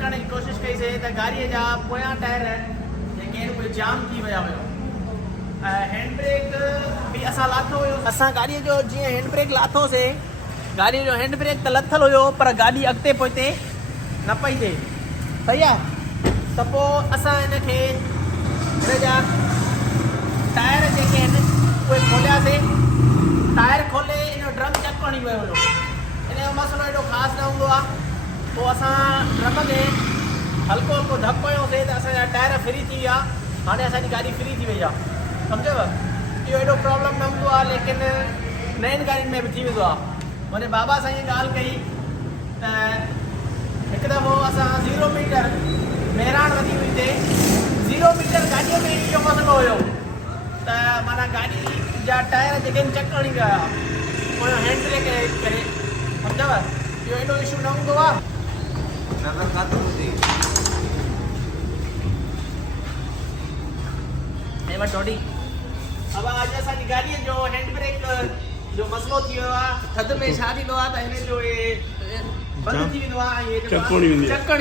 करण जी कोशिशि कईसीं त गाड़ीअ जा पोयां टायर जेके आहिनि उहे जाम थी विया हुयो। हैंड ब्रेक बि असां लाथो हुयो। असां गाॾीअ जो जीअं हैंड ब्रेक लाथोसीं, गाॾीअ जो हैंड ब्रेक त लथल हुयो पर गाॾी अॻिते पोइते न पई थिए। सही आहे। त पोइ असां हिन जा टायर जेके आहिनि उहे खोलियासीं। टायर खोले इन जो ड्रम चेक खणी वियो हुयो। इन जो मसइलो एॾो ख़ासि न हूंदो आहे। पोइ असां ड्रम खे हल्को हल्को धकु कयोसीं त असांजा टायर फ्री थी विया। हाणे असांजी गाॾी फ्री थी वई आहे। सम्झव? इहो एॾो प्रॉब्लम न हूंदो आहे, लेकिन नयुनि गाॾियुनि में बि थी वेंदो आहे। मुंहिंजे बाबा सां इहा ॻाल्हि कई त हिकु दफ़ो असां 0 मीटर बहिराण वधी हुई ते 0 मीटर गाॾीअ में इहो मसइलो हुयो त माना गाॾी जा टायर जेके आहिनि चेक खणी विया पोइ हैंड ब्रेक करे। सम्झव? इहो एॾो इशू न हूंदो आहे। नज़र काथे हूंदी ऐं वटि थोरी अब अॼु असांजी गाॾीअ जो हैंड ब्रेक जो मसइलो थी वियो आहे। थधि में छा थींदो आहे त हिन जो बंदि थी वेंदो आहे ऐं चकणी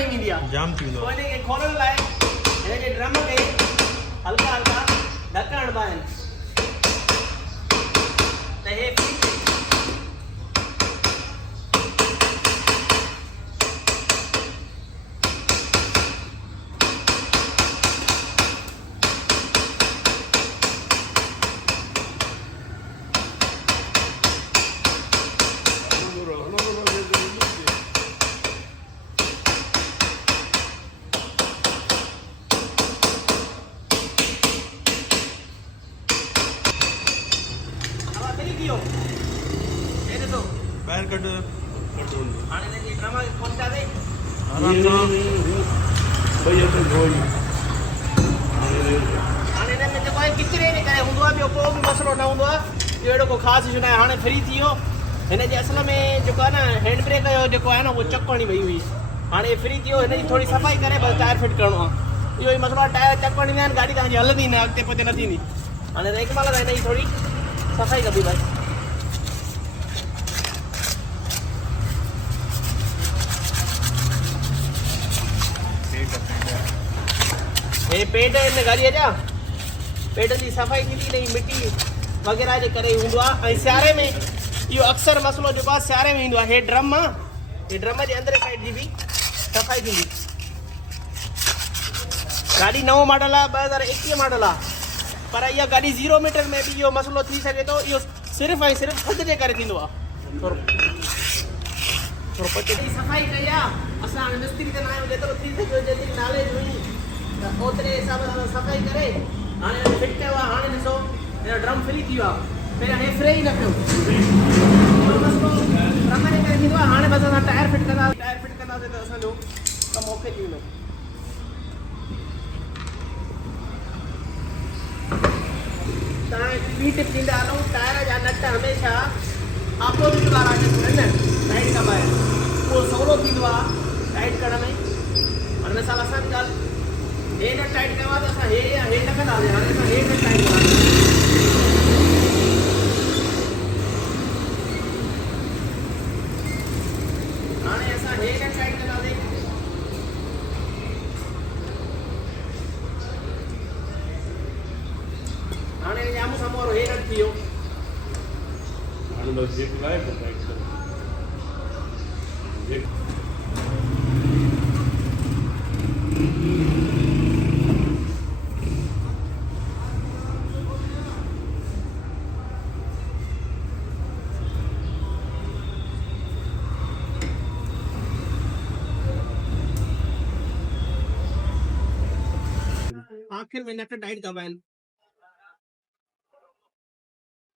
वेंदी आहे, जाम थी वेंदो पोइ हिनखे खोलण लाइ हिन जे ड्रम खे हल्का हल्का धक हणिबा आहिनि त हे बाहर कट हाणे हिन जी ड्रम खे खोलंदासीं। हाणे हिन में जेको आहे किचिरे जे करे हूंदो आहे, ॿियो को बि मसइलो न हूंदो आहे। इहो एॾो को ख़ासि इशू न आहे। हाणे फ्री थी वियो। हिन जे असल में जेको आहे न हैंड ब्रेक जो जेको आहे न उहो चक हणी वई हुई। हाणे फ्री थी वियो। हिन जी थोरी सफ़ाई करे बसि टायर फिट करिणो आहे। इहो ई मसइलो आहे। टायर चक हणींदा आहिनि, गाॾी तव्हांजी हलंदी न, अॻिते पोइते न थींदी। हाणे हिकु महिल त हिन जी थोरी सफ़ाई कबी बसि। हे पेट हिन गाॾीअ जा पेट जी सफ़ाई थींदी न, मिटी वग़ैरह जे करे हूंदो आहे। ऐं सियारे में इहो अक्सर मसइलो जेको आहे सियारे में ईंदो आहे। हे ड्रम आहे, हे ड्रम जे अंदरि साइड जी बि सफ़ाई थींदी। गाॾी नओं मॉडल आहे, 2021 मॉडल आहे, पर इहा गाॾी 0 मीटर में बि इहो मसइलो थी सघे थो। इहो सिर्फ़ु ऐं सिर्फ़ु थधि जे करे थींदो आहे। थोरो सफ़ाई कई आहे। असां हाणे मिस्त्री त न आहियूं, जेतिरो थी सघियो जेतिरी नॉलेज हुई त ओतिरे हिसाब सां सफ़ाई करे हाणे फिट कयो आहे। हाणे ॾिसो हिन ड्रम फ्री थी वियो आहे। पहिरियों हे फ्रे ई न पियो, मसइलो ड्रम जे करे थींदो आहे। हाणे बसि असां टायर फिट कंदासीं त असांजो कमु ओके थी वेंदो। तव्हां ॿी टिप ॾींदा हलूं, टायर जा नट हमेशह आपोज़िट वारा जेको आहिनि न टाइट कबा आहिनि, उहो सवलो थींदो आहे टाइट करण में। हाणे मिसाल असां बि ॻाल्हि हे न टाइट कयो आहे त असां हे न कंदासीं। हाणे असां हे न टाइट कंदासीं। हाणे असां हे न टाइट कंदासीं। हाणे जामू साम्हूं वारो हे न थी वियो। हाणे बस जेक लाए तो टाइट कर जेक आखिर में नट टाइट कबा आहिनि,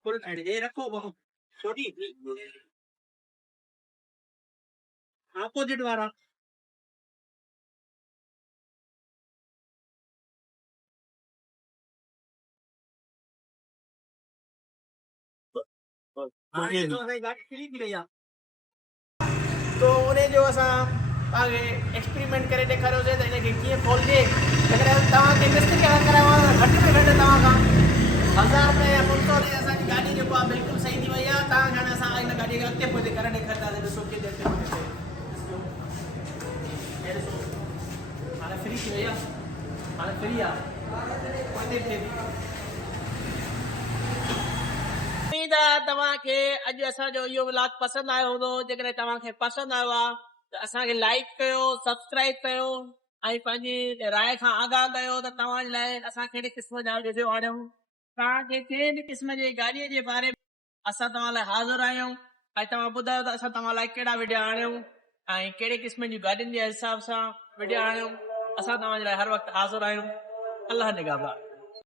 फुल टाइट। हे रखो छोटी अपोजिट वारा फ्री थी वई आहे। तो उन जो असां तव्हांखे एक्सपेरिमेंट करे ॾेखारियोसीं त हिनखे कीअं खोलिजे। अगरि तव्हांखे मिस्त्री करायो आहे घटि में घटि तव्हां खां 1000 रुपए या 500 ते असांजी गाॾी जेको आहे बिल्कुलु सही थी वई आहे। तव्हांखे हाणे असां हिन गाॾीअ खे अॻिते पोइते करे ॾेखारींदासीं। ॾिसो केतिरे अॻिते पोइते ॾिसो थी वई आहे हाणे फ्री आहे पोइ थिए थी उम्मीद आहे तव्हांखे अॼु असांजो इहो व्लॉग पसंदि आयो हूंदो जेकॾहिं तव्हांखे पसंदि आयो आहे त असांखे लाइक कयो सब्सक्राइब कयो ऐं पंहिंजी राय खां आगाह कयो त तव्हांजे लाइ असां कहिड़े क़िस्म जा वीडियो आणियूं तव्हांखे कहिड़े बि क़िस्म जे गाॾीअ जे बारे में असां तव्हां लाइ हाज़िर आहियूं ऐं तव्हां ॿुधायो त असां तव्हां लाइ कहिड़ा वीडियो आणियूं ऐं कहिड़े क़िस्म जूं गाॾियुनि जे हिसाब सां वीडियो आणियूं असां तव्हांजे लाइ हर वक़्तु हाज़िर आहियूं अल्लाह निगहबान